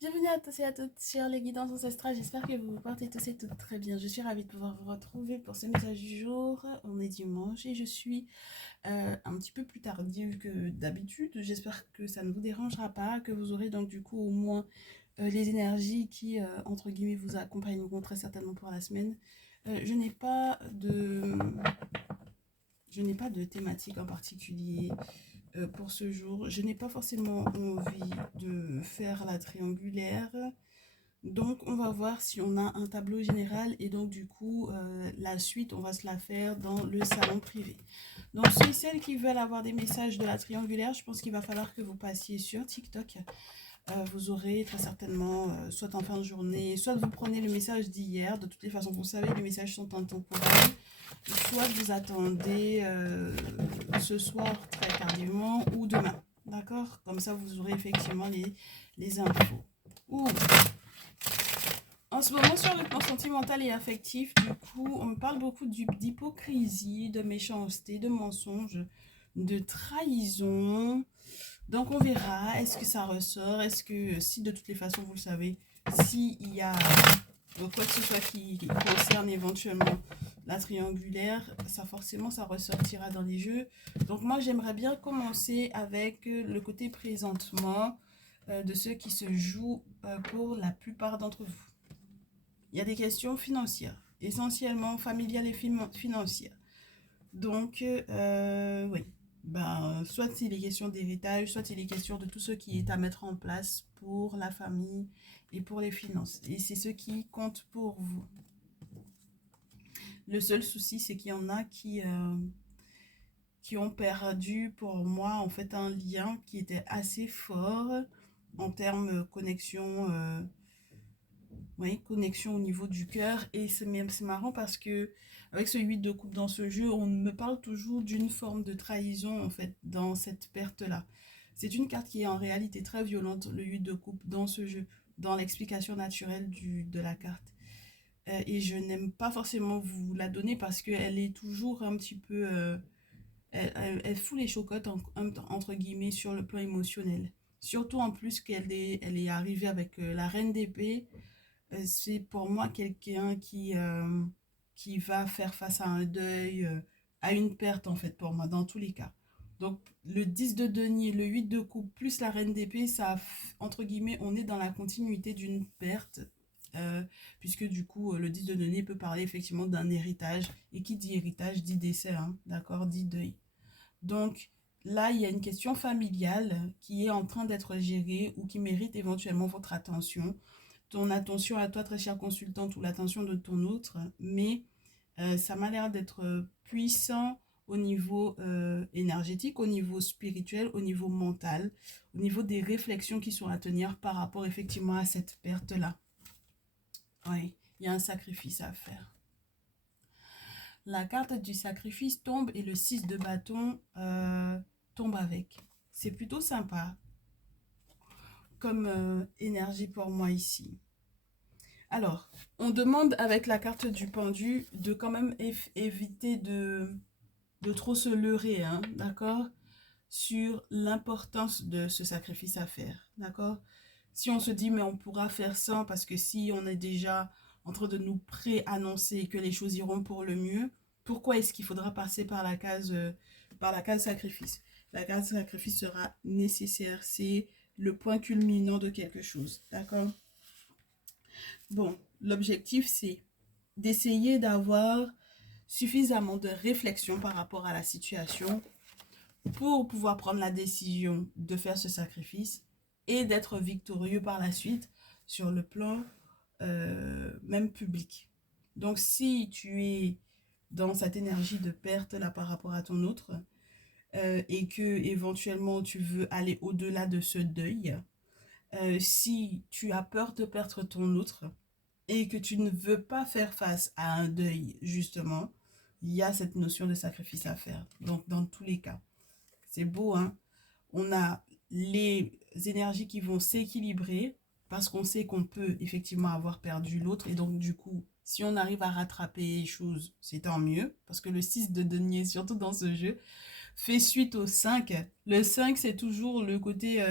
Bienvenue à tous et à toutes sur les guidances ancestrales. J'espère que vous vous portez tous et toutes très bien. Je suis ravie de pouvoir vous retrouver pour ce message du jour. On est dimanche et je suis un petit peu plus tardive que d'habitude. J'espère que ça ne vous dérangera pas, que vous aurez donc du coup au moins les énergies qui, entre guillemets, vous accompagneront très certainement pour la semaine. Je n'ai pas de... Je n'ai pas de thématique en particulier pour ce jour. Je n'ai pas forcément envie de faire la triangulaire. Donc, on va voir si on a un tableau général et donc du coup, la suite, on va se la faire dans le salon privé. Donc, ceux et celles qui veulent avoir des messages de la triangulaire, je pense qu'il va falloir que vous passiez sur TikTok. Vous aurez très certainement, soit en fin de journée, soit vous prenez le message d'hier. De toutes les façons, vous savez, les messages sont intemporels. Soit vous attendez ce soir très tardivement ou demain. D'accord? Comme ça, vous aurez effectivement les infos. Ouh. En ce moment, sur le plan sentimental et affectif, du coup, on me parle beaucoup d'hypocrisie, de méchanceté, de mensonge, de trahison. Donc, on verra. Est-ce que ça ressort? Est-ce que, si de toutes les façons, vous le savez, s'il y a quoi que ce soit qui concerne éventuellement la triangulaire, ça forcément, ça ressortira dans les jeux. Donc, moi, j'aimerais bien commencer avec le côté présentement de ceux qui se jouent pour la plupart d'entre vous. Il y a des questions financières, essentiellement familiales et financières. Donc, oui, ben, soit c'est les questions d'héritage, soit c'est les questions de tout ce qui est à mettre en place pour la famille et pour les finances. Et c'est ce qui compte pour vous. Le seul souci, c'est qu'il y en a qui ont perdu pour moi en fait un lien qui était assez fort en termes connexion oui, connexion au niveau du cœur. Et c'est marrant parce que avec ce 8 de coupe dans ce jeu, on me parle toujours d'une forme de trahison en fait dans cette perte-là. C'est une carte qui est en réalité très violente, le 8 de coupe dans ce jeu, dans l'explication naturelle de la carte. Et je n'aime pas forcément vous la donner parce qu'elle est toujours un petit peu... elle fout les chocottes entre guillemets sur le plan émotionnel. Surtout en plus elle est arrivée avec la reine d'épée. C'est pour moi quelqu'un qui va faire face à un deuil, à une perte en fait pour moi, dans tous les cas. Donc le 10 de denier, le 8 de coupe, plus la reine d'épée, ça, entre guillemets, on est dans la continuité d'une perte. euh, Puisque du coup, le 10 de denier peut parler effectivement d'un héritage. Et qui dit héritage dit décès, hein, d'accord, dit deuil. Donc là, il y a une question familiale qui est en train d'être gérée ou qui mérite éventuellement votre attention, ton attention à toi, très chère consultante, ou l'attention de ton autre, mais ça m'a l'air d'être puissant au niveau énergétique, au niveau spirituel, au niveau mental, au niveau des réflexions qui sont à tenir par rapport effectivement à cette perte-là. Oui, il y a un sacrifice à faire. La carte du sacrifice tombe et le 6 de bâton tombe avec. C'est plutôt sympa comme énergie pour moi ici. Alors, on demande avec la carte du pendu de quand même éviter de trop se leurrer, hein, d'accord, sur l'importance de ce sacrifice à faire, d'accord. Si on se dit, mais on pourra faire ça parce que si on est déjà en train de nous pré-annoncer que les choses iront pour le mieux, pourquoi est-ce qu'il faudra passer par la case sacrifice? La case sacrifice sera nécessaire, c'est le point culminant de quelque chose, d'accord. Bon, l'objectif, c'est d'essayer d'avoir suffisamment de réflexion par rapport à la situation pour pouvoir prendre la décision de faire ce sacrifice et d'être victorieux par la suite sur le plan même public. Donc, si tu es dans cette énergie de perte là par rapport à ton autre et que éventuellement tu veux aller au-delà de ce deuil, si tu as peur de perdre ton autre, et que tu ne veux pas faire face à un deuil, justement, il y a cette notion de sacrifice à faire. Donc, dans tous les cas, c'est beau, hein? On a les énergies qui vont s'équilibrer parce qu'on sait qu'on peut effectivement avoir perdu l'autre. Et donc, du coup, si on arrive à rattraper les choses, c'est tant mieux. Parce que le 6 de denier, surtout dans ce jeu, fait suite au 5. Le 5, c'est toujours le côté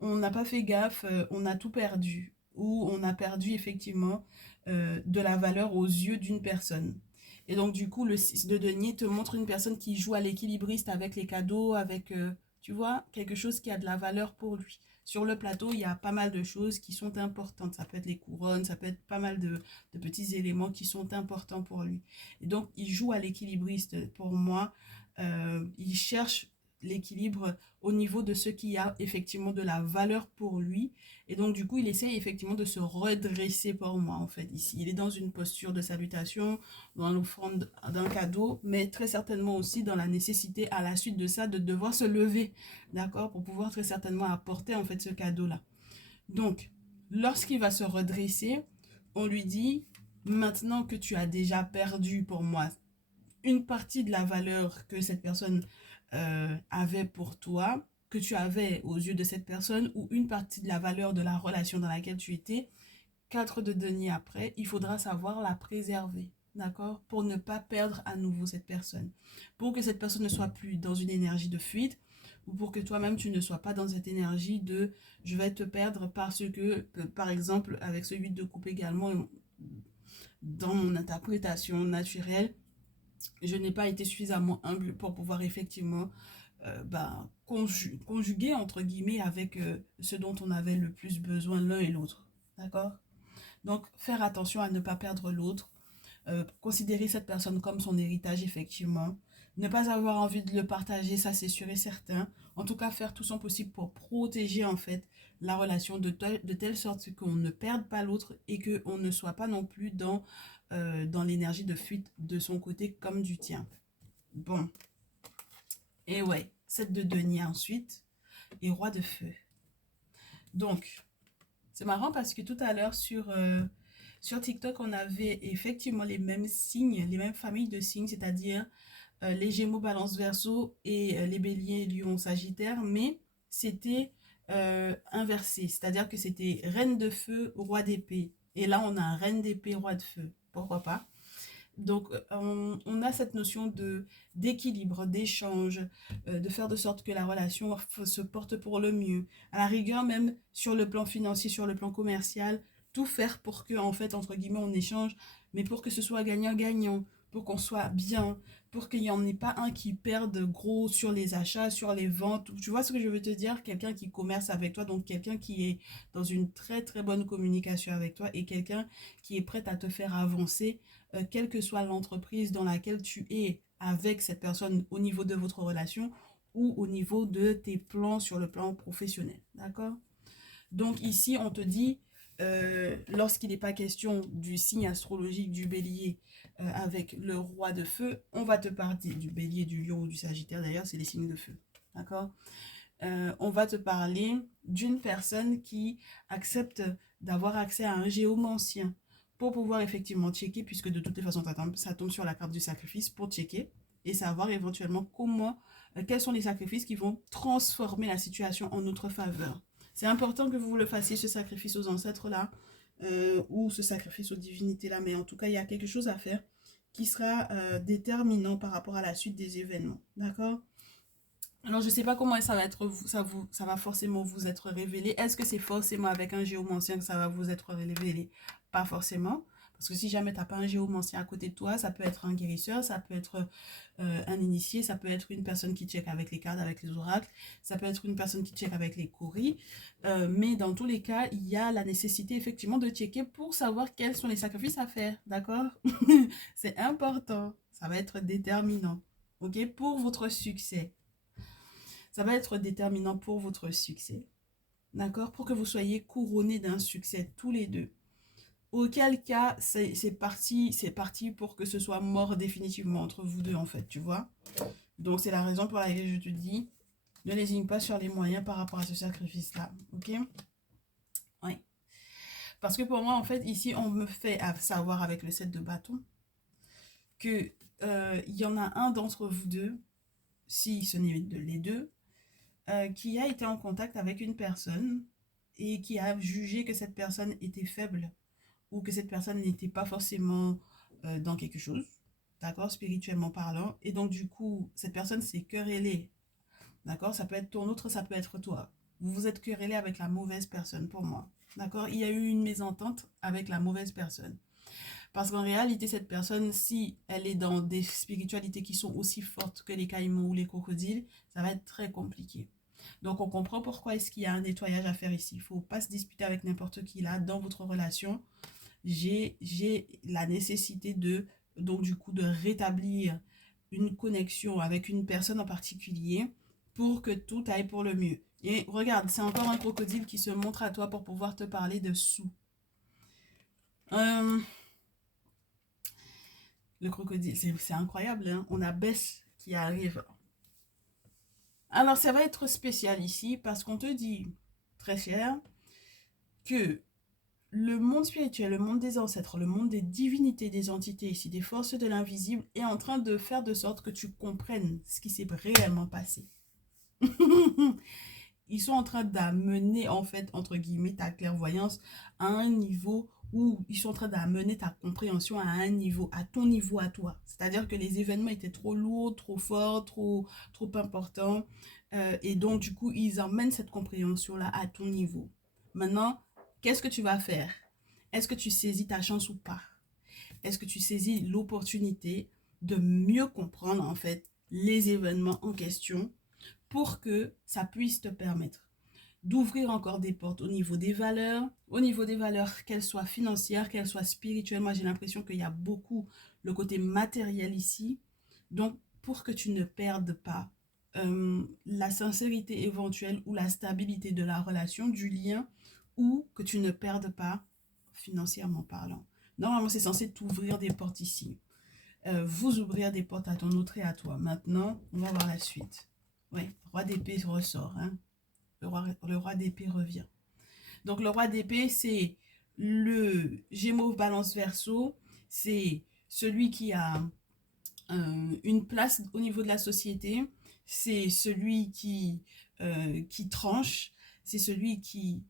on n'a pas fait gaffe, on a tout perdu. Ou on a perdu effectivement de la valeur aux yeux d'une personne. Et donc, du coup, le 6 de denier te montre une personne qui joue à l'équilibriste avec les cadeaux, avec, tu vois, quelque chose qui a de la valeur pour lui. Sur le plateau, il y a pas mal de choses qui sont importantes. Ça peut être les couronnes, ça peut être pas mal de petits éléments qui sont importants pour lui. Et donc, il joue à l'équilibriste. Pour moi, il cherche l'équilibre au niveau de ce qui a effectivement de la valeur pour lui. Et donc, du coup, il essaie effectivement de se redresser pour moi, en fait, ici. Il est dans une posture de salutation, dans l'offrande d'un cadeau, mais très certainement aussi dans la nécessité, à la suite de ça, de devoir se lever, d'accord, pour pouvoir très certainement apporter, en fait, ce cadeau-là. Donc, lorsqu'il va se redresser, on lui dit, maintenant que tu as déjà perdu pour moi une partie de la valeur que cette personne avait pour toi, que tu avais aux yeux de cette personne, ou une partie de la valeur de la relation dans laquelle tu étais, 4 de denier après, il faudra savoir la préserver. D'accord? Pour ne pas perdre à nouveau cette personne. Pour que cette personne ne soit plus dans une énergie de fuite, ou pour que toi-même tu ne sois pas dans cette énergie de je vais te perdre parce que, par exemple, avec ce 8 de coupe également, dans mon interprétation naturelle, je n'ai pas été suffisamment humble pour pouvoir effectivement conjuguer entre guillemets avec ce dont on avait le plus besoin l'un et l'autre. D'accord? Donc, faire attention à ne pas perdre l'autre, considérer cette personne comme son héritage, effectivement. Ne pas avoir envie de le partager, ça c'est sûr et certain. En tout cas, faire tout son possible pour protéger en fait la relation de telle sorte qu'on ne perde pas l'autre et qu'on ne soit pas non plus dans l'énergie de fuite de son côté comme du tien. Bon, et ouais, 7 de denier ensuite et roi de feu. Donc, c'est marrant parce que tout à l'heure sur TikTok, on avait effectivement les mêmes signes, les mêmes familles de signes, c'est-à-dire les Gémeaux, Balance, Verseau et les Béliers, Lion, Sagittaire, mais c'était inversé, c'est-à-dire que c'était Reine de Feu, Roi d'épée. Et là, on a un Reine d'épée, Roi de Feu. Pourquoi pas? Donc, on a cette notion d'équilibre, d'échange, de faire de sorte que la relation se porte pour le mieux. À la rigueur, même sur le plan financier, sur le plan commercial, tout faire pour que, en fait, entre guillemets, on échange, mais pour que ce soit gagnant-gagnant, pour qu'on soit bien, pour qu'il n'y en ait pas un qui perde gros sur les achats, sur les ventes. Tu vois ce que je veux te dire? Quelqu'un qui commerce avec toi, donc quelqu'un qui est dans une très très bonne communication avec toi et quelqu'un qui est prêt à te faire avancer quelle que soit l'entreprise dans laquelle tu es avec cette personne au niveau de votre relation ou au niveau de tes plans sur le plan professionnel. D'accord? Donc ici, on te dit, lorsqu'il n'est pas question du signe astrologique du bélier avec le roi de feu, on va te parler du bélier, du lion ou du sagittaire, d'ailleurs, c'est les signes de feu. D'accord? On va te parler d'une personne qui accepte d'avoir accès à un géomancien pour pouvoir effectivement checker, puisque de toutes les façons, ça tombe sur la carte du sacrifice pour checker et savoir éventuellement quels sont les sacrifices qui vont transformer la situation en notre faveur. C'est important que vous le fassiez, ce sacrifice aux ancêtres là, ou ce sacrifice aux divinités là, mais en tout cas, il y a quelque chose à faire qui sera déterminant par rapport à la suite des événements. D'accord? Alors, je ne sais pas comment ça va être, ça va forcément vous être révélé. Est-ce que c'est forcément avec un géomancien que ça va vous être révélé? Pas forcément. Parce que si jamais tu n'as pas un géomancien à côté de toi, ça peut être un guérisseur, ça peut être un initié, ça peut être une personne qui check avec les cartes, avec les oracles, ça peut être une personne qui check avec les courriers. Mais dans tous les cas, il y a la nécessité effectivement de checker pour savoir quels sont les sacrifices à faire. D'accord? C'est important. Ça va être déterminant. OK? Pour votre succès. Ça va être déterminant pour votre succès. D'accord? Pour que vous soyez couronnés d'un succès tous les deux. Auquel cas, c'est parti pour que ce soit mort définitivement entre vous deux, en fait, tu vois? Donc, c'est la raison pour laquelle je te dis, ne lésine pas sur les moyens par rapport à ce sacrifice-là. Ok? Oui. Parce que pour moi, en fait, ici, on me fait savoir avec le 7 de bâton que il y en a un d'entre vous deux, si ce n'est les deux, qui a été en contact avec une personne et qui a jugé que cette personne était faible ou que cette personne n'était pas forcément dans quelque chose, d'accord, spirituellement parlant. Et donc, du coup, cette personne s'est querellée, d'accord, ça peut être ton autre, ça peut être toi. Vous vous êtes querellé avec la mauvaise personne pour moi. D'accord? Il y a eu une mésentente avec la mauvaise personne. Parce qu'en réalité, cette personne, si elle est dans des spiritualités qui sont aussi fortes que les caïmans ou les crocodiles, ça va être très compliqué. Donc, on comprend pourquoi est-ce qu'il y a un nettoyage à faire ici. Il ne faut pas se disputer avec n'importe qui là dans votre relation. J'ai la nécessité donc du coup, de rétablir une connexion avec une personne en particulier pour que tout aille pour le mieux. Et regarde, c'est encore un crocodile qui se montre à toi pour pouvoir te parler de sous. Le crocodile, c'est incroyable, hein? On a Bess qui arrive. Alors, ça va être spécial ici parce qu'on te dit, très cher, que le monde spirituel, le monde des ancêtres, le monde des divinités, des entités ici, des forces de l'invisible, est en train de faire de sorte que tu comprennes ce qui s'est réellement passé. Ils sont en train d'amener, en fait, entre guillemets, ta clairvoyance à un niveau où ils sont en train d'amener ta compréhension à un niveau, à ton niveau à toi. C'est-à-dire que les événements étaient trop lourds, trop forts, trop importants. Et donc, du coup, ils emmènent cette compréhension-là à ton niveau. Maintenant, qu'est-ce que tu vas faire? Est-ce que tu saisis ta chance ou pas? Est-ce que tu saisis l'opportunité de mieux comprendre, en fait, les événements en question pour que ça puisse te permettre d'ouvrir encore des portes au niveau des valeurs, qu'elles soient financières, qu'elles soient spirituelles. Moi, j'ai l'impression qu'il y a beaucoup le côté matériel ici. Donc, pour que tu ne perdes pas la sincérité éventuelle ou la stabilité de la relation, du lien, ou que tu ne perdes pas financièrement parlant. Normalement, c'est censé t'ouvrir des portes ici. Vous ouvrir des portes à ton autre et à toi. Maintenant, on va voir la suite. Oui, roi d'épée ressort. Hein. Le roi d'épée revient. Donc, le roi d'épée, c'est le Gémeaux balance verso. C'est celui qui a une place au niveau de la société. C'est celui qui tranche. C'est celui qui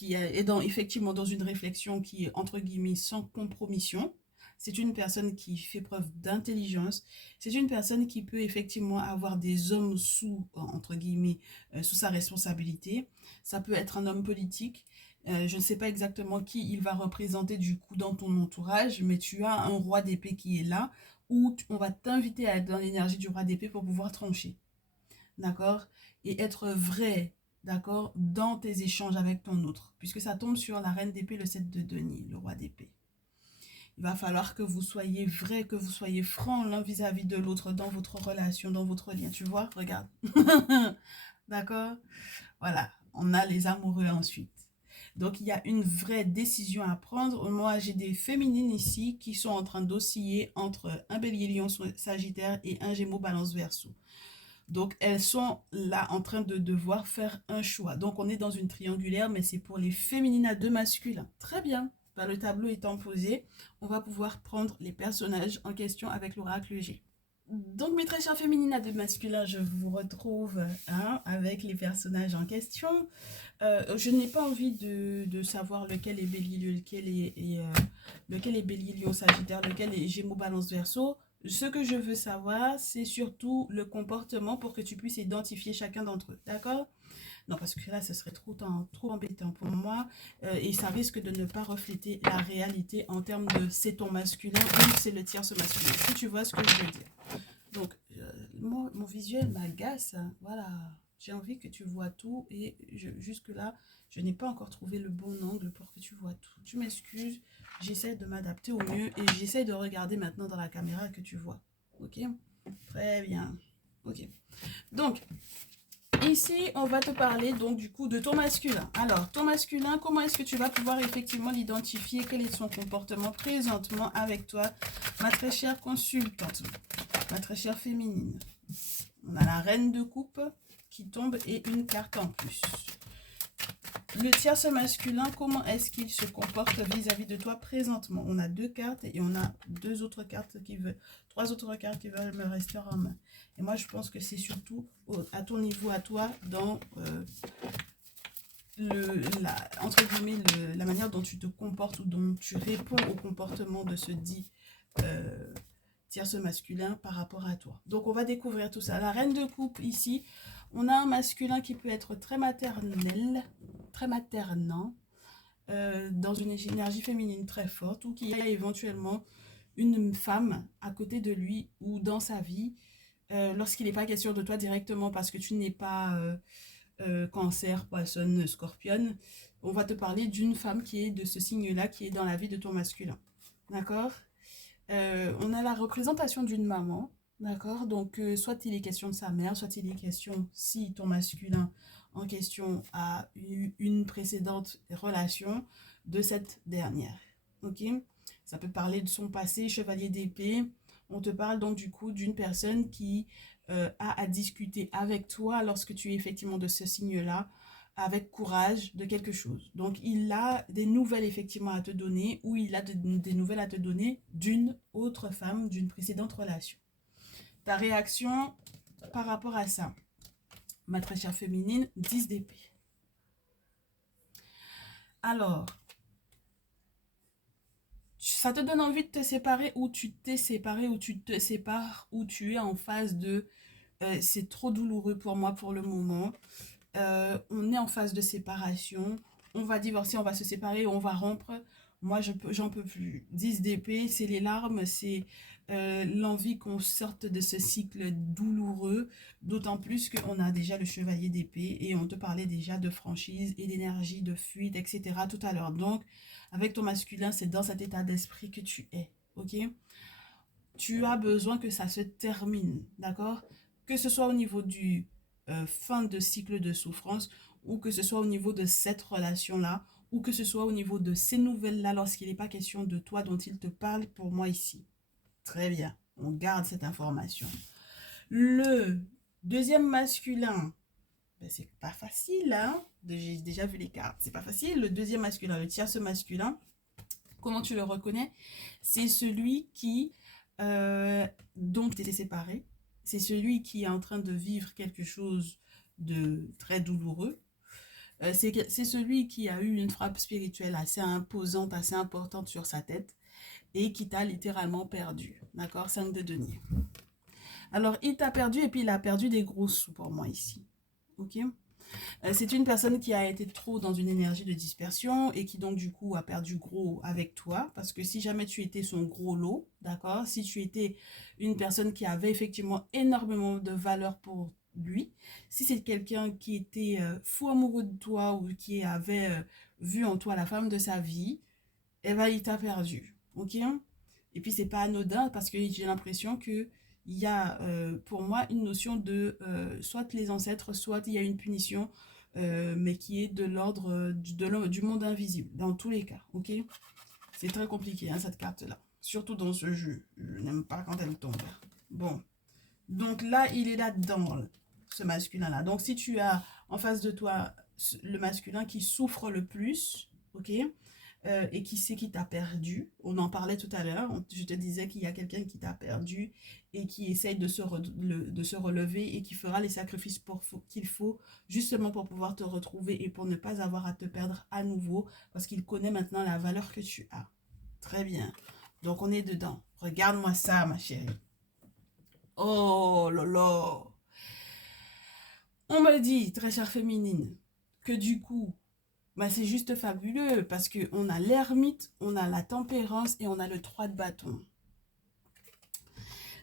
est effectivement dans une réflexion qui est, entre guillemets, sans compromission. C'est une personne qui fait preuve d'intelligence. C'est une personne qui peut effectivement avoir des hommes entre guillemets, sous sa responsabilité. Ça peut être un homme politique. Je ne sais pas exactement qui il va représenter du coup dans ton entourage, mais tu as un roi d'épée qui est là, où on va t'inviter à être dans l'énergie du roi d'épée pour pouvoir trancher. D'accord? Et être vrai, d'accord, dans tes échanges avec ton autre. Puisque ça tombe sur la reine d'épée, le 7 de denier, le roi d'épée. Il va falloir que vous soyez vrai, que vous soyez franc l'un vis-à-vis de l'autre dans votre relation, dans votre lien. Tu vois, regarde. D'accord? Voilà, on a les amoureux ensuite. Donc, il y a une vraie décision à prendre. Moi, j'ai des féminines ici qui sont en train d'osciller entre un bélier lion sagittaire et un gémeaux balance verseau. Donc, elles sont là en train de devoir faire un choix. Donc, on est dans une triangulaire, mais c'est pour les féminines à deux masculins. Très bien. Le tableau étant posé, on va pouvoir prendre les personnages en question avec l'oracle G. Donc, mes très chers féminines à deux masculins, je vous retrouve avec les personnages en question. Je n'ai pas envie de savoir lequel est Bélier, lequel est Bélier, Lion, Sagittaire, lequel est Gémeaux, Balance, Verseau. Ce que je veux savoir, c'est surtout le comportement pour que tu puisses identifier chacun d'entre eux. D'accord? Non, parce que là, ce serait trop embêtant pour moi et ça risque de ne pas refléter la réalité en termes de c'est ton masculin ou c'est le tierce masculin. Si tu vois ce que je veux dire. Donc, mon visuel m'agace. Voilà. J'ai envie que tu vois tout et jusque-là, je n'ai pas encore trouvé le bon angle pour que tu vois tout. Tu m'excuses, j'essaie de m'adapter au mieux et j'essaie de regarder maintenant dans la caméra que tu vois. Ok? Très bien. Ok. Donc, ici, on va te parler donc du coup de ton masculin. Alors, ton masculin, comment est-ce que tu vas pouvoir effectivement l'identifier? Quel est son comportement présentement avec toi, ma très chère consultante, ma très chère féminine? On a la reine de coupe qui tombe et une carte en plus. Le tierce masculin, comment est-ce qu'il se comporte vis-à-vis de toi présentement? On a deux cartes et on a trois autres cartes qui veulent me rester en main. Et moi, je pense que c'est surtout à ton niveau, à toi, dans entre guillemets, la manière dont tu te comportes ou dont tu réponds au comportement de ce dit tierce masculin par rapport à toi. Donc, on va découvrir tout ça. La reine de coupe, ici, On a un masculin qui peut être très maternel, très maternant, dans une énergie féminine très forte, ou qui a éventuellement une femme à côté de lui ou dans sa vie, lorsqu'il n'est pas question de toi directement parce que tu n'es pas cancer, poisson, scorpion. On va te parler d'une femme qui est de ce signe-là, qui est dans la vie de ton masculin. D'accord. On a la représentation d'une maman. D'accord. Donc, soit il est question de sa mère, soit il est question, si ton masculin en question a eu une précédente relation, de cette dernière. Ok. Ça peut parler de son passé, chevalier d'épée. On te parle donc du coup d'une personne qui a à discuter avec toi lorsque tu es effectivement de ce signe-là, avec courage de quelque chose. Donc il a des nouvelles effectivement à te donner, ou il a des nouvelles à te donner d'une autre femme, d'une précédente relation. Ta réaction par rapport à ça, ma très chère féminine, 10 d'épée. Alors, ça te donne envie de te séparer, ou tu t'es séparé, ou tu te sépares, ou tu es en phase de c'est trop douloureux pour moi pour le moment. On est en phase de séparation. On va divorcer, on va se séparer, on va rompre. Moi, j'en peux plus. 10 d'épée, c'est les larmes, c'est l'envie qu'on sorte de ce cycle douloureux. D'autant plus qu'on a déjà le chevalier d'épée et on te parlait déjà de franchise et d'énergie, de fuite, etc. tout à l'heure. Donc, avec ton masculin, c'est dans cet état d'esprit que tu es. Ok? Tu as besoin que ça se termine. D'accord? Que ce soit au niveau du fin de cycle de souffrance, ou que ce soit au niveau de cette relation-là, ou que ce soit au niveau de ces nouvelles-là lorsqu'il n'est pas question de toi dont il te parle pour moi ici. Très bien, on garde cette information. Le deuxième masculin, ben c'est pas facile, hein? J'ai déjà vu les cartes, c'est pas facile. Le deuxième masculin, le tierce masculin, comment tu le reconnais? C'est celui qui, dont tu étais séparé. C'est celui qui est en train de vivre quelque chose de très douloureux. C'est celui qui a eu une frappe spirituelle assez imposante, assez importante sur sa tête et qui t'a littéralement perdu. D'accord? 5 de denier. Alors, il t'a perdu et puis il a perdu des gros sous pour moi ici. Ok? C'est une personne qui a été trop dans une énergie de dispersion et qui donc du coup a perdu gros avec toi, parce que si jamais tu étais son gros lot, d'accord, si tu étais une personne qui avait effectivement énormément de valeur pour lui, si c'est quelqu'un qui était fou amoureux de toi ou qui avait vu en toi la femme de sa vie, eh ben il t'a perdu, ok. Et puis c'est pas anodin parce que j'ai l'impression que il y a pour moi une notion de soit les ancêtres, soit il y a une punition, mais qui est de l'ordre du monde invisible, dans tous les cas, ok. C'est très compliqué, hein, cette carte-là. Surtout dans ce jeu. Je n'aime pas quand elle tombe. Bon. Donc là, il est là-dedans, ce masculin-là. Donc si tu as en face de toi le masculin qui souffre le plus, ok, et qui sait qui t'a perdu. On en parlait tout à l'heure. Je te disais qu'il y a quelqu'un qui t'a perdu et qui essaye de se relever et qui fera les sacrifices qu'il faut justement pour pouvoir te retrouver et pour ne pas avoir à te perdre à nouveau parce qu'il connaît maintenant la valeur que tu as. Très bien. Donc on est dedans. Regarde-moi ça, ma chérie. Oh là là. On me dit, très chère féminine, que du coup, bah, c'est juste fabuleux parce qu'on a l'ermite, on a la tempérance et on a le 3 de bâton.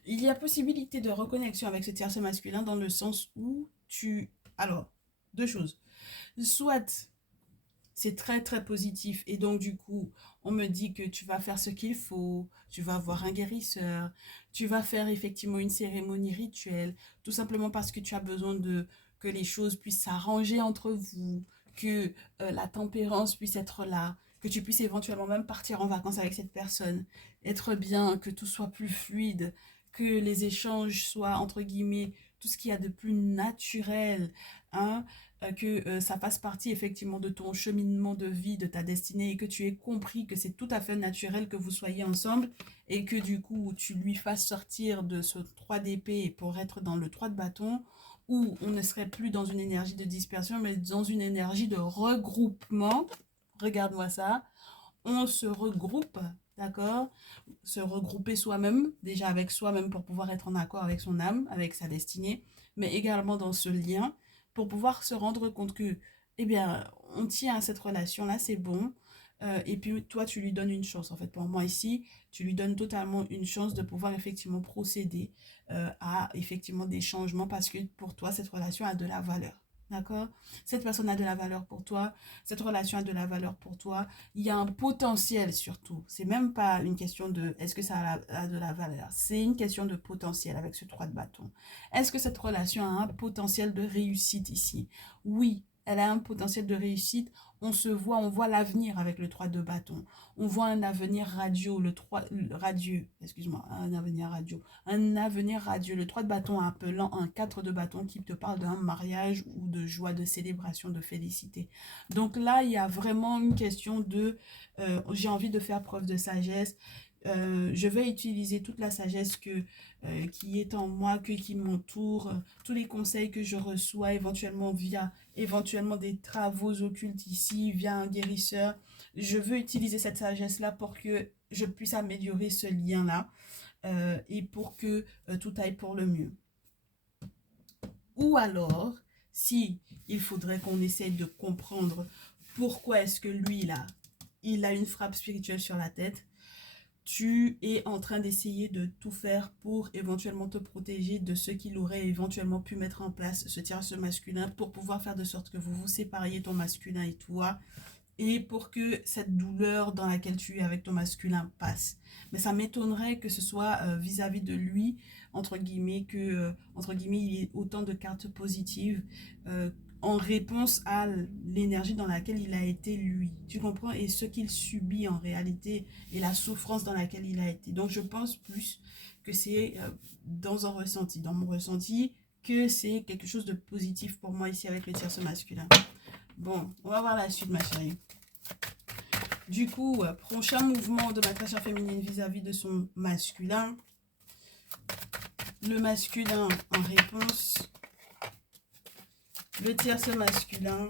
Il y a possibilité de reconnexion avec ce tierce masculin dans le sens où tu... Alors, deux choses. Soit c'est très très positif et donc du coup, on me dit que tu vas faire ce qu'il faut, tu vas voir un guérisseur, tu vas faire effectivement une cérémonie rituelle, tout simplement parce que tu as besoin de que les choses puissent s'arranger entre vous, que la tempérance puisse être là, que tu puisses éventuellement même partir en vacances avec cette personne, être bien, que tout soit plus fluide, que les échanges soient entre guillemets tout ce qu'il y a de plus naturel, hein, que ça fasse partie effectivement de ton cheminement de vie, de ta destinée, et que tu aies compris que c'est tout à fait naturel que vous soyez ensemble, et que du coup tu lui fasses sortir de ce 3 d'épée pour être dans le 3 de bâton, où on ne serait plus dans une énergie de dispersion, mais dans une énergie de regroupement. Regarde-moi ça. On se regroupe d'accord? Se regrouper soi-même, déjà avec soi-même pour pouvoir être en accord avec son âme, avec sa destinée, mais également dans ce lien pour pouvoir se rendre compte que, eh bien, on tient à cette relation-là, c'est bon. Et puis toi, tu lui donnes une chance. En fait, pour moi ici, tu lui donnes totalement une chance de pouvoir effectivement procéder à effectivement des changements parce que pour toi, cette relation a de la valeur. D'accord? Cette personne a de la valeur pour toi, cette relation a de la valeur pour toi. Il y a un potentiel surtout. C'est même pas une question de est-ce que ça a de la valeur. C'est une question de potentiel avec ce 3 de bâton. Est-ce que cette relation a un potentiel de réussite ici? Oui, elle a un potentiel de réussite. On se voit, on voit l'avenir avec le 3 de bâton. On voit un avenir radieux, radieux, excuse-moi, un avenir radieux. Un avenir radieux. Le 3 de bâton appelant un 4 de bâton qui te parle d'un mariage ou de joie, de célébration, de félicité. Donc là, il y a vraiment une question de j'ai envie de faire preuve de sagesse. Je vais utiliser toute la sagesse qui est en moi, qui m'entoure, tous les conseils que je reçois éventuellement via éventuellement des travaux occultes ici, via un guérisseur. Je veux utiliser cette sagesse-là pour que je puisse améliorer ce lien-là et pour que tout aille pour le mieux. Ou alors, si il faudrait qu'on essaye de comprendre pourquoi est-ce que lui, là, il a une frappe spirituelle sur la tête, tu es en train d'essayer de tout faire pour éventuellement te protéger de ce qu'il aurait éventuellement pu mettre en place, ce tierce masculin, pour pouvoir faire de sorte que vous vous sépariez, ton masculin et toi, et pour que cette douleur dans laquelle tu es avec ton masculin passe. Mais ça m'étonnerait que ce soit vis-à-vis de lui, entre guillemets, entre guillemets, il y ait autant de cartes positives en réponse à l'énergie dans laquelle il a été lui. Tu comprends? Et ce qu'il subit en réalité et la souffrance dans laquelle il a été. Donc je pense plus que c'est dans un ressenti, dans mon ressenti, que c'est quelque chose de positif pour moi ici avec le tierce masculin. Bon, on va voir la suite, ma chérie. Du coup, prochain mouvement de ma très chère féminine vis-à-vis de son masculin. Le masculin en réponse. Le tierce masculin.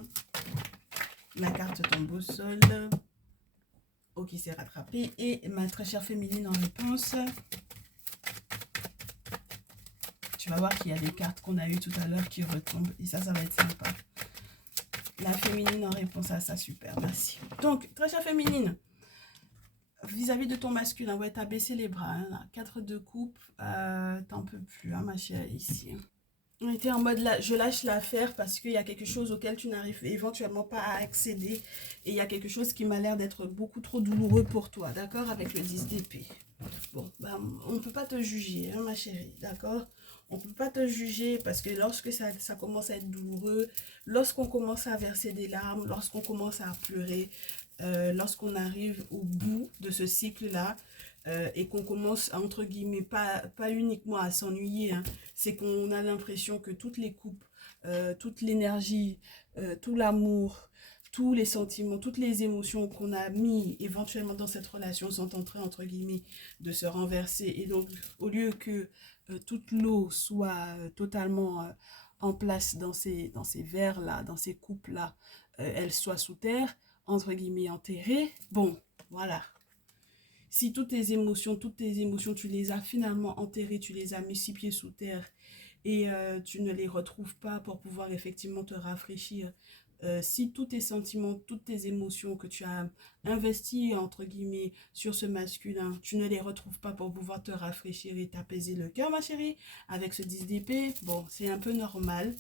La carte tombe au sol. Ok, c'est rattrapé. Et ma très chère féminine en réponse. Tu vas voir qu'il y a des cartes qu'on a eues tout à l'heure qui retombent. Et ça va être sympa. La féminine en réponse à ça, super, merci. Donc, très chère féminine, vis-à-vis de ton masculin, ouais, t'as baissé les bras, hein, là. 4 de coupe, t'en peux plus, hein, ma chérie, ici. On était en mode, là, je lâche l'affaire parce qu'il y a quelque chose auquel tu n'arrives éventuellement pas à accéder. Et il y a quelque chose qui m'a l'air d'être beaucoup trop douloureux pour toi, d'accord, avec le 10 d'épée. Bon, ben, on ne peut pas te juger, hein, ma chérie, d'accord? On ne peut pas te juger parce que lorsque ça commence à être douloureux, lorsqu'on commence à verser des larmes, lorsqu'on commence à pleurer, lorsqu'on arrive au bout de ce cycle-là et qu'on commence, entre guillemets, pas uniquement à s'ennuyer, hein, c'est qu'on a l'impression que toutes les coupes, toute l'énergie, tout l'amour, tous les sentiments, toutes les émotions qu'on a mis éventuellement dans cette relation sont en train, entre guillemets, de se renverser. Et donc, au lieu que toute l'eau soit totalement en place dans ces verres-là, dans ces coupes-là, elle soit sous terre, entre guillemets, enterrée. Bon, voilà. Si toutes tes émotions, tu les as finalement enterrées, tu les as mis 6 pieds sous terre et tu ne les retrouves pas pour pouvoir effectivement te rafraîchir, si tous tes sentiments, toutes tes émotions que tu as investies, entre guillemets, sur ce masculin, tu ne les retrouves pas pour pouvoir te rafraîchir et t'apaiser le cœur, ma chérie, avec ce 10 d'épée, bon, c'est un peu normal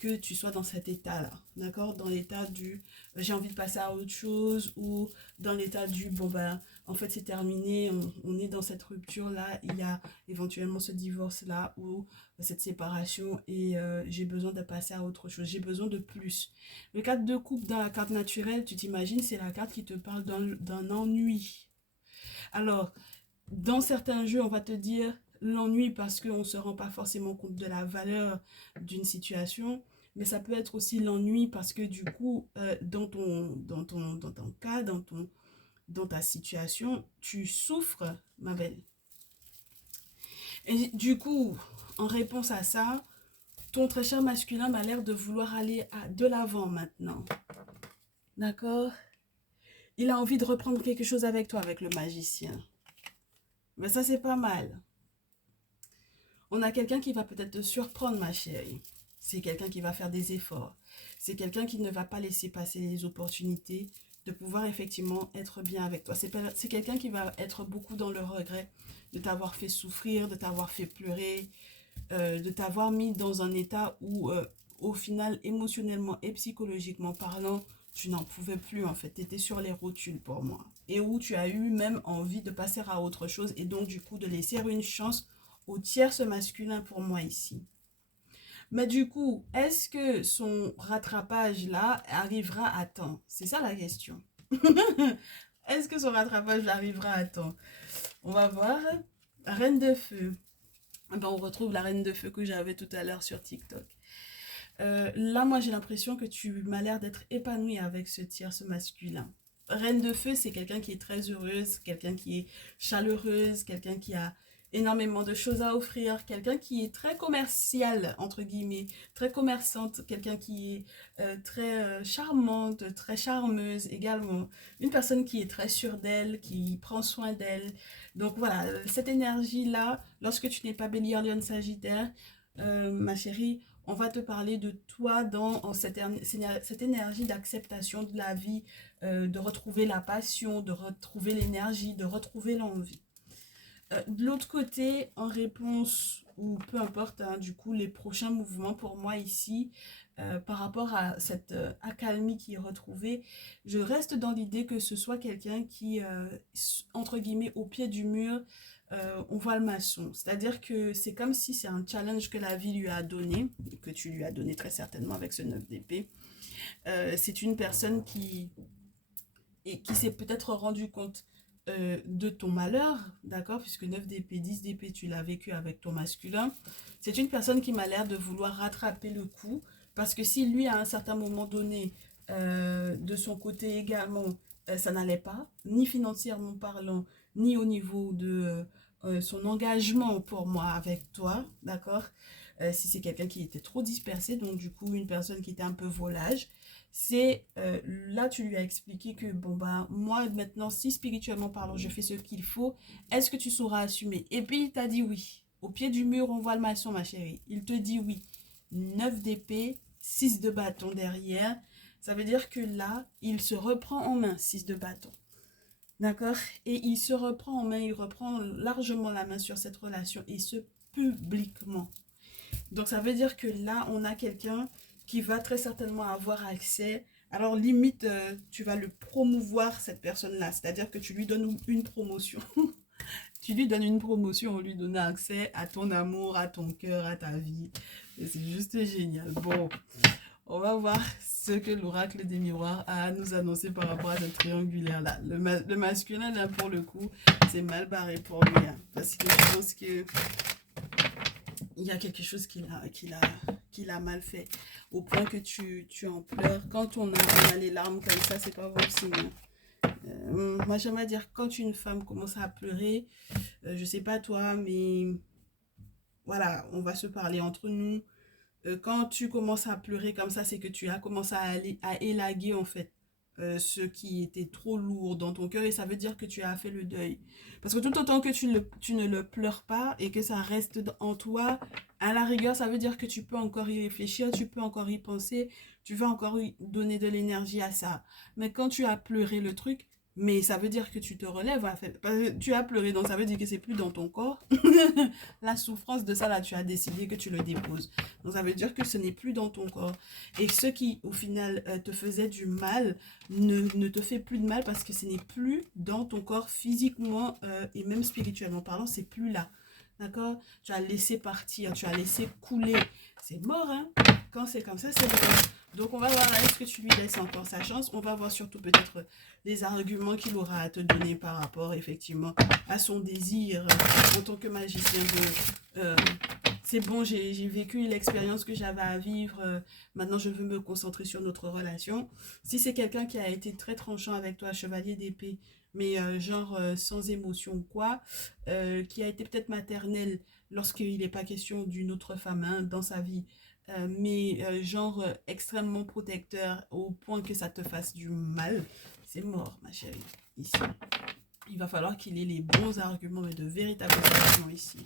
que tu sois dans cet état-là, d'accord? Dans l'état du j'ai envie de passer à autre chose ou dans l'état du bon ben en fait c'est terminé, on est dans cette rupture-là, il y a éventuellement ce divorce-là ou cette séparation et j'ai besoin de passer à autre chose, j'ai besoin de plus. Le 4 de coupe dans la carte naturelle, tu t'imagines, c'est la carte qui te parle d'un ennui. Alors, dans certains jeux, on va te dire l'ennui parce qu'on ne se rend pas forcément compte de la valeur d'une situation, mais ça peut être aussi l'ennui parce que du coup, dans ton cas, dans ta situation, tu souffres, ma belle. Et du coup, en réponse à ça, ton très cher masculin m'a l'air de vouloir aller de l'avant maintenant. D'accord? Il a envie de reprendre quelque chose avec toi, avec le magicien. Mais ça, c'est pas mal. On a quelqu'un qui va peut-être te surprendre, ma chérie. C'est quelqu'un qui va faire des efforts. C'est quelqu'un qui ne va pas laisser passer les opportunités de pouvoir effectivement être bien avec toi. C'est quelqu'un qui va être beaucoup dans le regret de t'avoir fait souffrir, de t'avoir fait pleurer, de t'avoir mis dans un état où, au final, émotionnellement et psychologiquement parlant, tu n'en pouvais plus en fait. Tu étais sur les rotules pour moi. Et où tu as eu même envie de passer à autre chose et donc du coup de laisser une chance au tierce masculin pour moi ici. Mais du coup, est-ce que son rattrapage là arrivera à temps? C'est ça la question. Est-ce que son rattrapage arrivera à temps? On va voir. Reine de feu. Ben, on retrouve la reine de feu que j'avais tout à l'heure sur TikTok. Là, moi, j'ai l'impression que tu m'as l'air d'être épanouie avec ce tierce masculin. Reine de feu, c'est quelqu'un qui est très heureuse, quelqu'un qui est chaleureuse, quelqu'un qui a énormément de choses à offrir, quelqu'un qui est très commercial, entre guillemets, très commerçante, quelqu'un qui est très charmante, très charmeuse également, une personne qui est très sûre d'elle, qui prend soin d'elle. Donc voilà, cette énergie-là, lorsque tu n'es pas Bélier, Lion, Sagittaire, ma chérie, on va te parler de toi dans cette énergie d'acceptation de la vie, de retrouver la passion, de retrouver l'énergie, de retrouver l'envie. De l'autre côté, en réponse, ou peu importe, hein, du coup, les prochains mouvements pour moi ici, par rapport à cette accalmie qui est retrouvée, je reste dans l'idée que ce soit quelqu'un qui, entre guillemets, au pied du mur, on voit le maçon. C'est-à-dire que c'est comme si c'est un challenge que la vie lui a donné, que tu lui as donné très certainement avec ce 9 d'épée. C'est une personne qui s'est peut-être rendu compte de ton malheur, d'accord, puisque 9 d'épée, 10 d'épée, tu l'as vécu avec ton masculin. C'est une personne qui m'a l'air de vouloir rattraper le coup, parce que si lui, à un certain moment donné, de son côté également, ça n'allait pas, ni financièrement parlant, ni au niveau de son engagement pour moi avec toi, d'accord, si c'est quelqu'un qui était trop dispersé, donc du coup, une personne qui était un peu volage, c'est là tu lui as expliqué que bon bah moi maintenant si spirituellement parlant je fais ce qu'il faut, est-ce que tu sauras assumer? Et puis il t'a dit oui. Au pied du mur on voit le maçon, ma chérie. Il te dit oui. 9 d'épée, 6 de bâton derrière. Ça veut dire que là il se reprend en main, 6 de bâton. D'accord? Et il se reprend en main, il reprend largement la main sur cette relation et ce publiquement. Donc ça veut dire que là, on a quelqu'un qui va très certainement avoir accès. Alors limite, tu vas le promouvoir, cette personne-là. C'est-à-dire que tu lui donnes une promotion. Tu lui donnes une promotion en lui donnant accès à ton amour, à ton cœur, à ta vie. Et c'est juste génial. Bon, on va voir ce que l'oracle des miroirs a à nous annoncer par rapport à cette triangulaire-là. Le masculin, là, pour le coup, c'est mal barré pour lui. Hein, parce que je pense que il y a quelque chose qu'il a mal fait. Au point que tu en pleures. Quand on a les larmes comme ça, c'est pas bon signe. Moi, j'aimerais dire, quand une femme commence à pleurer, je sais pas toi, mais voilà, on va se parler entre nous. Quand tu commences à pleurer comme ça, c'est que tu as commencé à élaguer en fait ce qui était trop lourd dans ton cœur et ça veut dire que tu as fait le deuil. Parce que tout autant que tu ne le pleures pas et que ça reste en toi, à la rigueur, ça veut dire que tu peux encore y réfléchir, tu peux encore y penser, tu vas encore y donner de l'énergie à ça. Mais quand tu as pleuré le truc, mais ça veut dire que tu te relèves en fait. Parce que tu as pleuré, donc ça veut dire que c'est plus dans ton corps. La souffrance de ça, là, tu as décidé que tu le déposes. Donc ça veut dire que ce n'est plus dans ton corps. Et ce qui, au final, te faisait du mal, ne te fait plus de mal parce que ce n'est plus dans ton corps physiquement et même spirituellement parlant, c'est plus là. D'accord? Tu as laissé partir, tu as laissé couler. C'est mort, hein? Quand c'est comme ça, c'est mort. Donc on va voir, est-ce que tu lui laisses encore sa chance? On va voir surtout peut-être les arguments qu'il aura à te donner par rapport effectivement à son désir en tant que magicien de c'est bon, j'ai vécu l'expérience que j'avais à vivre, maintenant je veux me concentrer sur notre relation. Si c'est quelqu'un qui a été très tranchant avec toi, chevalier d'épée, mais genre sans émotion ou quoi, qui a été peut-être maternel lorsqu'il n'est pas question d'une autre femme hein, dans sa vie, mais genre extrêmement protecteur au point que ça te fasse du mal. c'est mort, ma chérie, ici. Il va falloir qu'il ait les bons arguments, mais de véritables arguments ici.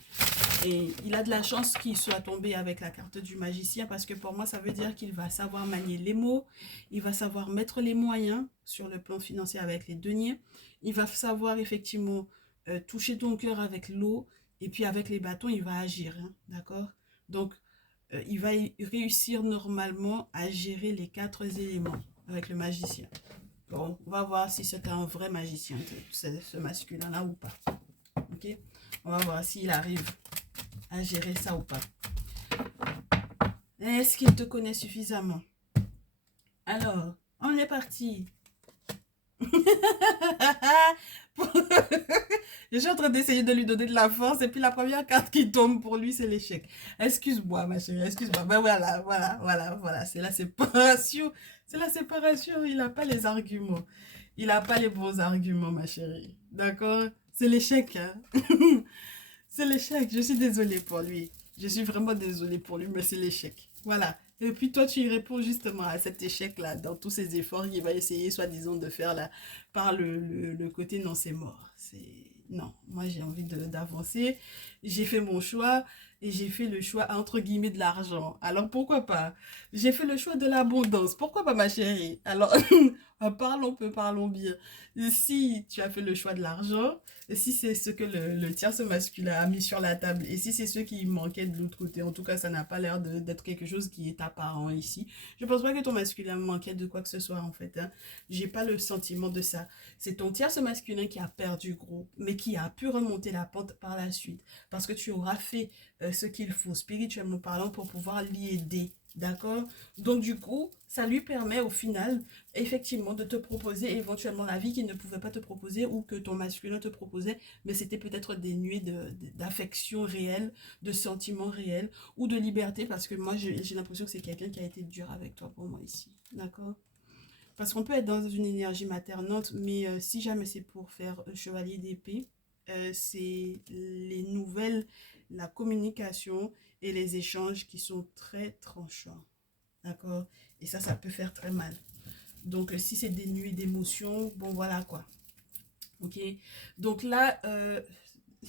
Et il a de la chance qu'il soit tombé avec la carte du magicien, parce que pour moi, ça veut dire qu'il va savoir manier les mots, il va savoir mettre les moyens sur le plan financier avec les deniers, il va savoir effectivement toucher ton cœur avec l'eau, et puis avec les bâtons, il va agir, hein, d'accord? Donc, il va réussir normalement à gérer les 4 éléments avec le magicien. Bon, on va voir si c'est un vrai magicien, ce masculin-là ou pas. Ok? On va voir s'il arrive à gérer ça ou pas. Est-ce qu'il te connaît suffisamment? Alors, on est parti. Je suis en train d'essayer de lui donner de la force et puis la première carte qui tombe pour lui, c'est l'échec. Excuse-moi, ma chérie, excuse-moi. Ben voilà. C'est la séparation. C'est la séparation. Il n'a pas les arguments. Il n'a pas les bons arguments, ma chérie. D'accord? C'est l'échec, hein? C'est l'échec. Je suis désolée pour lui. Je suis vraiment désolée pour lui, mais c'est l'échec. Voilà. Et puis toi, tu y réponds justement à cet échec-là, dans tous ces efforts qu'il va essayer, soi-disant, de faire là, par le côté non, c'est mort. Non, moi j'ai envie d'avancer. J'ai fait mon choix et j'ai fait le choix, entre guillemets, de l'argent. Alors pourquoi pas? J'ai fait le choix de l'abondance. Pourquoi pas, ma chérie? Alors, parlons peu, parlons bien. Si tu as fait le choix de l'argent, si c'est ce que le tierce masculin a mis sur la table, et si c'est ce qui manquait de l'autre côté, en tout cas, ça n'a pas l'air d'être quelque chose qui est apparent ici. Je pense pas que ton masculin manquait de quoi que ce soit, en fait. Hein. J'ai pas le sentiment de ça. C'est ton tierce masculin qui a perdu gros, mais qui a pu remonter la pente par la suite. Parce que tu auras fait ce qu'il faut, spirituellement parlant, pour pouvoir l'y aider. D'accord? Donc, du coup, ça lui permet au final, effectivement, de te proposer éventuellement la vie qu'il ne pouvait pas te proposer ou que ton masculin te proposait, mais c'était peut-être dénué d'affection réelle, de sentiments réels ou de liberté, parce que moi, j'ai l'impression que c'est quelqu'un qui a été dur avec toi pour moi ici. D'accord? Parce qu'on peut être dans une énergie maternante, mais si jamais c'est pour faire chevalier d'épée, c'est les nouvelles, la communication et les échanges qui sont très tranchants. D'accord? Et ça peut faire très mal. Donc, si c'est dénué d'émotions, bon, voilà quoi. Ok? Donc là,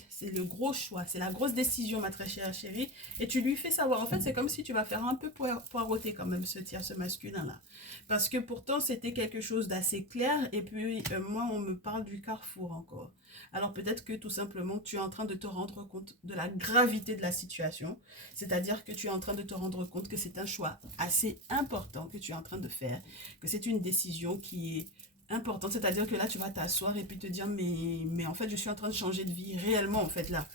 c'est le gros choix, c'est la grosse décision, ma très chère chérie. Et tu lui fais savoir, en fait, c'est comme si tu vas faire un peu poireauter quand même ce masculin-là. Parce que pourtant, c'était quelque chose d'assez clair. Et puis, moi, on me parle du carrefour encore. Alors peut-être que tout simplement, tu es en train de te rendre compte de la gravité de la situation. C'est-à-dire que tu es en train de te rendre compte que c'est un choix assez important que tu es en train de faire. Que c'est une décision qui est importante, c'est-à-dire que là tu vas t'asseoir et puis te dire mais en fait je suis en train de changer de vie réellement en fait là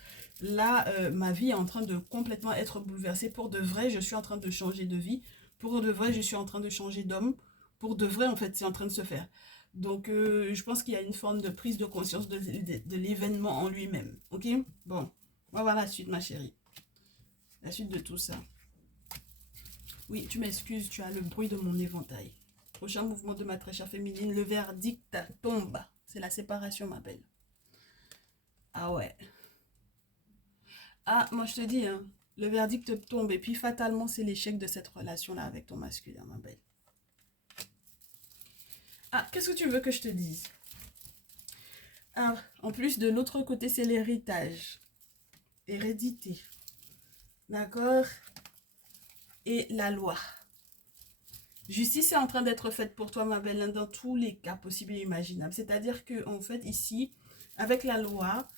ma vie est en train de complètement être bouleversée pour de vrai, je suis en train de changer de vie, pour de vrai je suis en train de changer d'homme, pour de vrai en fait c'est en train de se faire. Donc je pense qu'il y a une forme de prise de conscience de l'événement en lui-même. Ok, bon, on va voir la suite, ma chérie, la suite de tout ça. Oui, tu m'excuses, tu as le bruit de mon éventail. Prochain mouvement de ma très chère féminine, le verdict tombe. C'est la séparation, ma belle. Ah ouais. Ah, moi je te dis, hein, le verdict tombe et puis fatalement c'est l'échec de cette relation-là avec ton masculin, ma belle. Ah, qu'est-ce que tu veux que je te dise? Ah, en plus de l'autre côté, c'est l'héritage. Hérédité. D'accord? Et la loi. Justice est en train d'être faite pour toi, ma belle, hein, dans tous les cas possibles et imaginables. C'est-à-dire que, en fait, ici, avec la loi,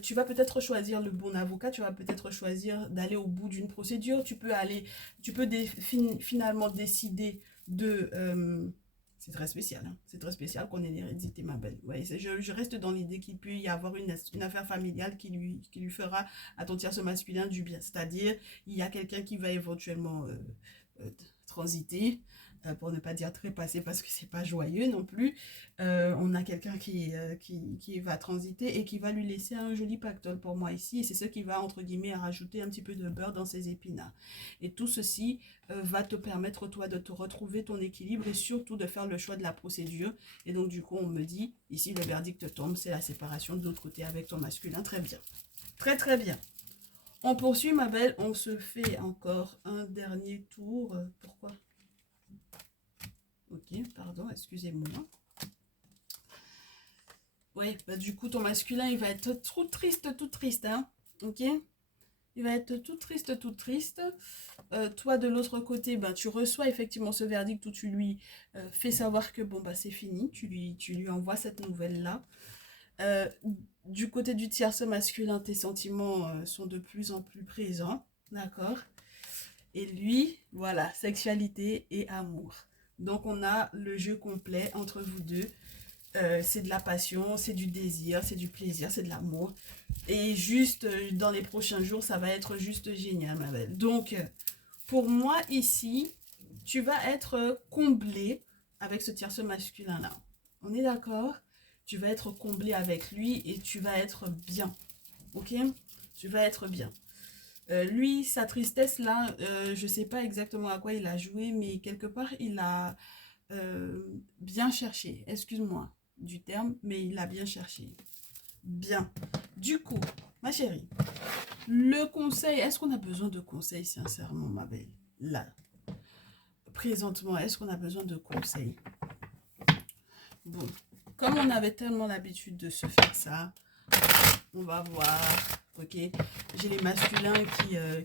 tu vas peut-être choisir le bon avocat, tu vas peut-être choisir d'aller au bout d'une procédure, tu peux finalement décider de... c'est très spécial, hein. C'est très spécial qu'on ait l'hérédité, ma belle. Ouais, je reste dans l'idée qu'il peut y avoir une affaire familiale qui lui fera à ton tierce masculin du bien. C'est-à-dire, il y a quelqu'un qui va éventuellement euh, transiter, pour ne pas dire trépasser parce que c'est pas joyeux non plus. On a quelqu'un qui va transiter et qui va lui laisser un joli pactole pour moi ici, et c'est ce qui va entre guillemets rajouter un petit peu de beurre dans ses épinards. Et tout ceci va te permettre toi de te retrouver ton équilibre et surtout de faire le choix de la procédure. Et donc du coup on me dit ici le verdict tombe, c'est la séparation de l'autre côté avec ton masculin. Très bien, très très bien. On poursuit, ma belle, on se fait encore un dernier tour. Pourquoi? Ok, pardon, excusez-moi. Oui, bah du coup, ton masculin, il va être tout triste, hein. Ok? Il va être tout triste, tout triste. Toi, de l'autre côté, ben, tu reçois effectivement ce verdict où tu lui fais savoir que bon, bah, c'est fini. Tu lui envoies cette nouvelle-là. Euh, du côté du tierce masculin, tes sentiments sont de plus en plus présents. D'accord? Et lui, voilà, sexualité et amour. Donc, on a le jeu complet entre vous deux. C'est de la passion, c'est du désir, c'est du plaisir, c'est de l'amour. Et juste dans les prochains jours, ça va être juste génial, ma belle. Donc, pour moi, ici, tu vas être comblé avec ce tierce masculin-là. On est d'accord? Tu vas être comblé avec lui et tu vas être bien. Ok? Tu vas être bien. Lui, sa tristesse, là, je ne sais pas exactement à quoi il a joué, mais quelque part, il a bien cherché. Excuse-moi du terme, mais il a bien cherché. Bien. Du coup, ma chérie, le conseil, est-ce qu'on a besoin de conseils, sincèrement, ma belle? Là, présentement, est-ce qu'on a besoin de conseils? Bon, comme on avait tellement l'habitude de se faire ça, on va voir, ok? J'ai les masculins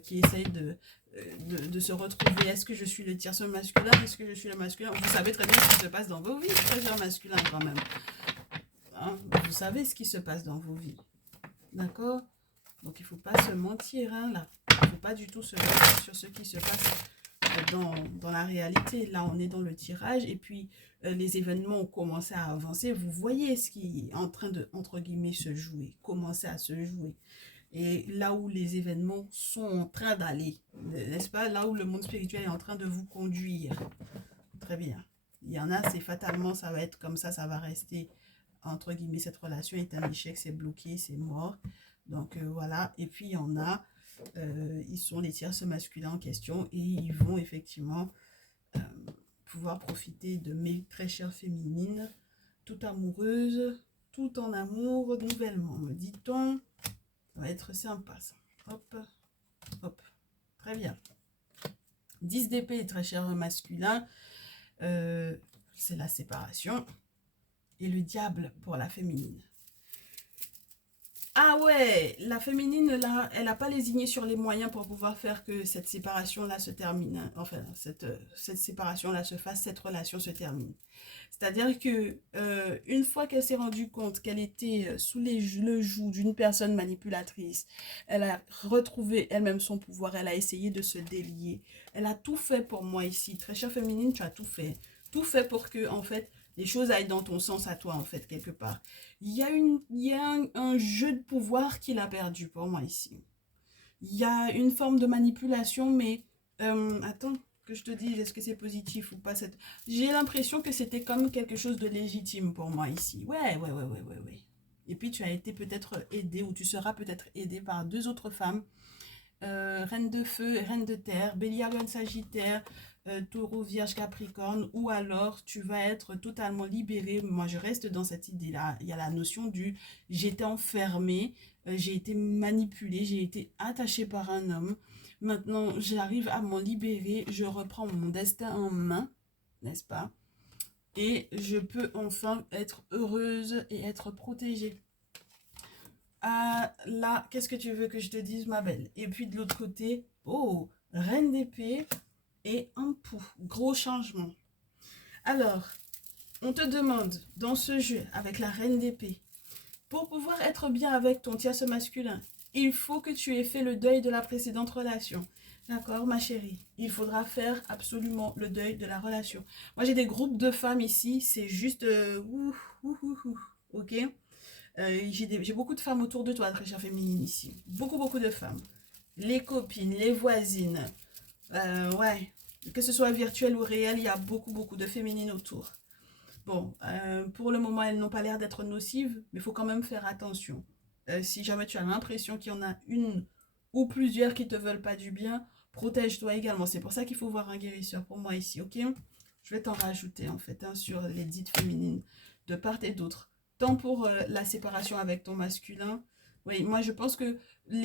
qui essayent de se retrouver. Est-ce que je suis le tierce masculin? Est-ce que je suis le masculin? Vous savez très bien ce qui se passe dans vos vies, très masculin quand même. Hein? Vous savez ce qui se passe dans vos vies. D'accord? Donc il ne faut pas se mentir, hein, là. Il ne faut pas du tout se mentir sur ce qui se passe dans la réalité. Là, on est dans le tirage et puis les événements ont commencé à avancer. Vous voyez ce qui est en train de, entre guillemets, se jouer, commencer à se jouer. Et là où les événements sont en train d'aller, n'est-ce pas? Là où le monde spirituel est en train de vous conduire. Très bien. Il y en a, c'est fatalement, ça va être comme ça va rester, entre guillemets, cette relation est un échec, c'est bloqué, c'est mort. Donc voilà. Et puis il y en a, ils sont les tierces masculins en question et ils vont effectivement euh, pouvoir profiter de mes très chères féminines, tout amoureuses, tout en amour, nouvellement, me dit-on. Ça va être sympa ça. Hop, hop. Très bien. 10 d'épée, très cher masculin. C'est la séparation. Et le diable pour la féminine. Ah ouais, la féminine, là, elle n'a pas lésigné sur les moyens pour pouvoir faire que cette séparation-là se termine. Enfin, cette séparation-là se fasse, cette relation se termine. C'est-à-dire que une fois qu'elle s'est rendue compte qu'elle était sous le joug d'une personne manipulatrice, elle a retrouvé elle-même son pouvoir, elle a essayé de se délier. Elle a tout fait pour moi ici. Très chère féminine, tu as tout fait. Tout fait pour que, en fait, les choses aillent dans ton sens à toi, en fait, quelque part. Il y a un jeu de pouvoir qu'il a perdu pour moi ici. Il y a une forme de manipulation, mais attends que je te dise, est-ce que c'est positif ou pas cette... J'ai l'impression que c'était comme quelque chose de légitime pour moi ici. Ouais. Et puis tu as été peut-être aidé ou tu seras peut-être aidé par deux autres femmes, reine de feu et reine de terre, bélier, lion, sagittaire, taureau, vierge, capricorne, ou alors tu vas être totalement libéré. Moi, je reste dans cette idée-là. Il y a la notion du j'étais enfermée, j'ai été manipulée, j'ai été attachée par un homme. Maintenant, j'arrive à m'en libérer, je reprends mon destin en main, n'est-ce pas? Et je peux enfin être heureuse et être protégée. Ah, là, qu'est-ce que tu veux que je te dise, ma belle? Et puis de l'autre côté, oh, reine d'épée et un pou. Gros changement. Alors, on te demande dans ce jeu avec la reine d'épée, pour pouvoir être bien avec ton tierce masculin, il faut que tu aies fait le deuil de la précédente relation. D'accord, ma chérie? Il faudra faire absolument le deuil de la relation. Moi, j'ai des groupes de femmes ici, c'est juste... ok? J'ai beaucoup de femmes autour de toi, très chère féminine ici. Beaucoup de femmes. Les copines, les voisines. Ouais. Que ce soit virtuel ou réel, il y a beaucoup de féminines autour. Bon, pour le moment, elles n'ont pas l'air d'être nocives, mais il faut quand même faire attention. Si jamais tu as l'impression qu'il y en a une ou plusieurs qui te veulent pas du bien, protège-toi également. C'est pour ça qu'il faut voir un guérisseur pour moi ici, ok? Je vais t'en rajouter en fait hein, sur les dites féminines de part et d'autre. Tant pour la séparation avec ton masculin. Oui, moi je pense que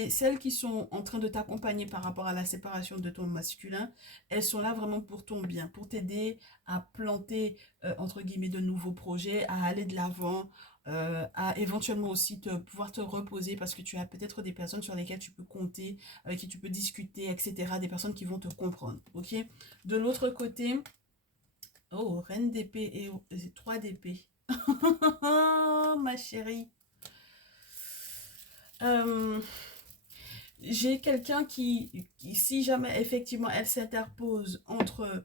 celles qui sont en train de t'accompagner par rapport à la séparation de ton masculin, elles sont là vraiment pour ton bien, pour t'aider à planter entre guillemets de nouveaux projets, à aller de l'avant, à éventuellement aussi pouvoir te reposer parce que tu as peut-être des personnes sur lesquelles tu peux compter, avec qui tu peux discuter, etc. Des personnes qui vont te comprendre, ok? De l'autre côté, oh, reine d'épée et 3 d'épée. Ma chérie. Euh, j'ai quelqu'un si jamais effectivement elle s'interpose entre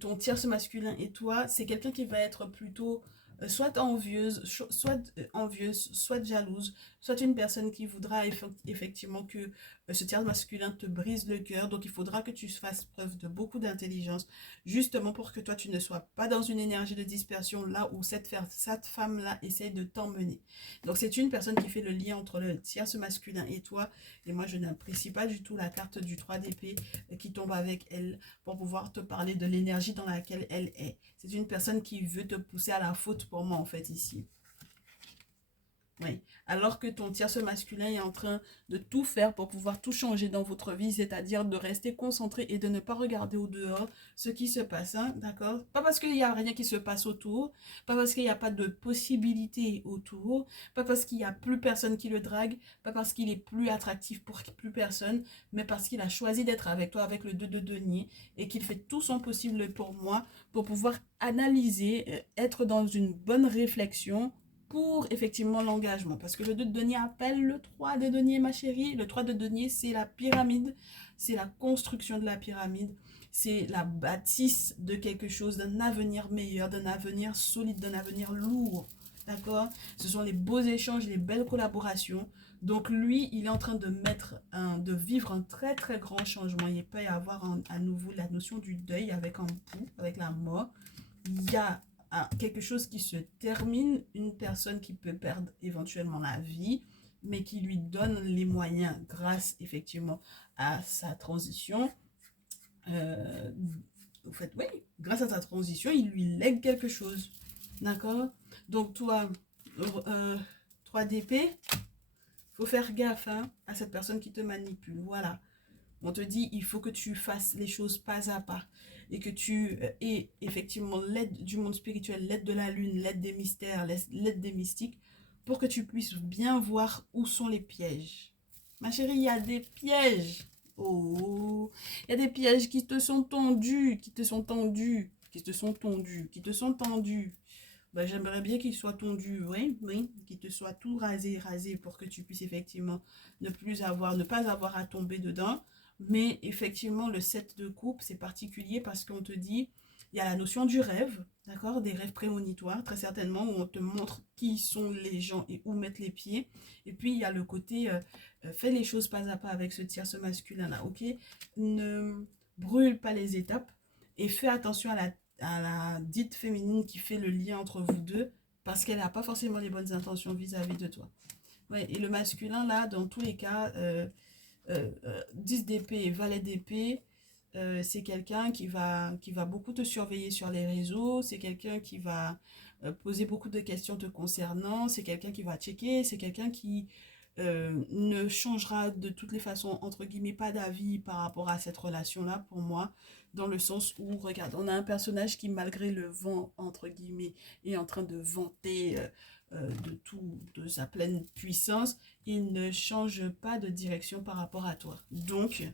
ton tierce masculin et toi, c'est quelqu'un qui va être plutôt soit envieuse, soit jalouse, soit une personne qui voudra effectivement que ce tierce masculin te brise le cœur. Donc il faudra que tu fasses preuve de beaucoup d'intelligence, justement pour que toi tu ne sois pas dans une énergie de dispersion là où cette femme-là essaye de t'emmener. Donc c'est une personne qui fait le lien entre le tierce masculin et toi. Et moi, je n'apprécie pas du tout la carte du 3 d'épée qui tombe avec elle pour pouvoir te parler de l'énergie dans laquelle elle est. C'est une personne qui veut te pousser à la faute pour moi, en fait, ici. Oui. Alors que ton tierce masculin est en train de tout faire pour pouvoir tout changer dans votre vie, c'est-à-dire de rester concentré et de ne pas regarder au dehors ce qui se passe, hein, d'accord? Pas parce qu'il n'y a rien qui se passe autour, pas parce qu'il n'y a pas de possibilité autour, pas parce qu'il n'y a plus personne qui le drague, pas parce qu'il est plus attractif pour plus personne, mais parce qu'il a choisi d'être avec toi avec le 2 de denier et qu'il fait tout son possible pour moi pour pouvoir analyser, être dans une bonne réflexion pour effectivement l'engagement. Parce que le 2 de denier appelle le 3 de denier, ma chérie. Le 3 de denier, c'est la pyramide, c'est la construction de la pyramide, c'est la bâtisse de quelque chose, d'un avenir meilleur, d'un avenir solide, d'un avenir lourd. D'accord? Ce sont les beaux échanges, les belles collaborations. Donc lui, il est en train de vivre un très très grand changement. Il peut y avoir à nouveau la notion du deuil avec un pouls, avec la mort. Il y a quelque chose qui se termine, une personne qui peut perdre éventuellement la vie, mais qui lui donne les moyens grâce effectivement à sa transition. Euh, en fait, oui, grâce à sa transition, il lui lègue quelque chose. D'accord? Donc toi, 3 d'épée, faut faire gaffe hein, à cette personne qui te manipule. Voilà. On te dit, il faut que tu fasses les choses pas à pas et que tu aies effectivement l'aide du monde spirituel, l'aide de la lune, l'aide des mystères, l'aide des mystiques pour que tu puisses bien voir où sont les pièges. Ma chérie, il y a des pièges. Oh, il y a des pièges qui te sont tendus, qui te sont tendus, qui te sont tendus, qui te sont tendus. Ben, j'aimerais bien qu'il soit tondu, oui, oui, qu'il te soit tout rasé, rasé pour que tu puisses effectivement ne pas avoir à tomber dedans. Mais effectivement, le 7 de coupe, c'est particulier parce qu'on te dit, il y a la notion du rêve, d'accord, des rêves prémonitoires, très certainement, où on te montre qui sont les gens et où mettre les pieds. Et puis, il y a le côté, fais les choses pas à pas avec ce tierce masculin-là, ok? Ne brûle pas les étapes et fais attention à la dite féminine qui fait le lien entre vous deux parce qu'elle n'a pas forcément les bonnes intentions vis-à-vis de toi. Ouais, et le masculin, là, dans tous les cas, 10 d'épée et valet d'épée, c'est quelqu'un qui va beaucoup te surveiller sur les réseaux, c'est quelqu'un qui va poser beaucoup de questions te concernant, c'est quelqu'un qui va checker, c'est quelqu'un qui ne changera de toutes les façons, entre guillemets, pas d'avis par rapport à cette relation-là, pour moi, dans le sens où, regarde, on a un personnage qui, malgré le vent, entre guillemets, est en train de vanter de tout, de sa pleine puissance, il ne change pas de direction par rapport à toi. Donc,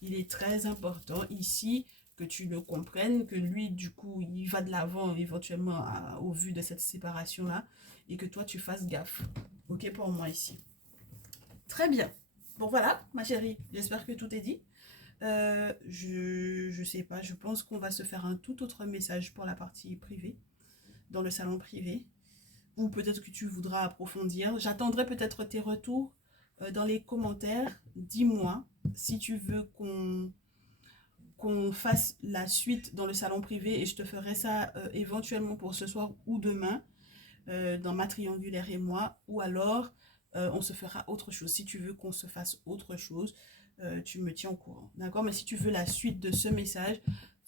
il est très important ici que tu le comprennes, que lui, du coup, il va de l'avant éventuellement au vu de cette séparation-là, et que toi, tu fasses gaffe. Ok pour moi ici. Très bien. Bon voilà, ma chérie, j'espère que tout est dit. Je sais pas, je pense qu'on va se faire un tout autre message pour la partie privée, dans le salon privé. Ou peut-être que tu voudras approfondir. J'attendrai peut-être tes retours dans les commentaires. Dis-moi si tu veux qu'on fasse la suite dans le salon privé et je te ferai ça éventuellement pour ce soir ou demain dans ma triangulaire et moi, ou alors on se fera autre chose. Si tu veux qu'on se fasse autre chose, tu me tiens au courant. D'accord? Mais si tu veux la suite de ce message,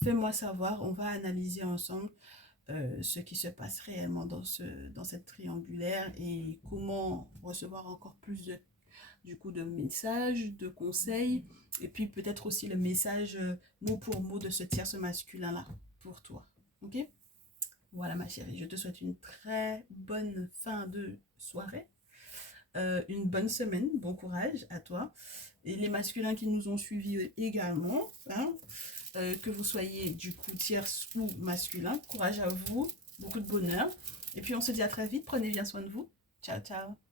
fais-moi savoir. On va analyser ensemble ce qui se passe réellement dans cette triangulaire et comment recevoir encore plus de messages, de conseils, et puis peut-être aussi le message mot pour mot de ce tierce masculin-là pour toi. Ok? Voilà ma chérie, je te souhaite une très bonne fin de soirée, une bonne semaine, bon courage à toi. Et les masculins qui nous ont suivis également, hein, que vous soyez du coup tierce ou masculin, courage à vous, beaucoup de bonheur. Et puis on se dit à très vite, prenez bien soin de vous. Ciao, ciao.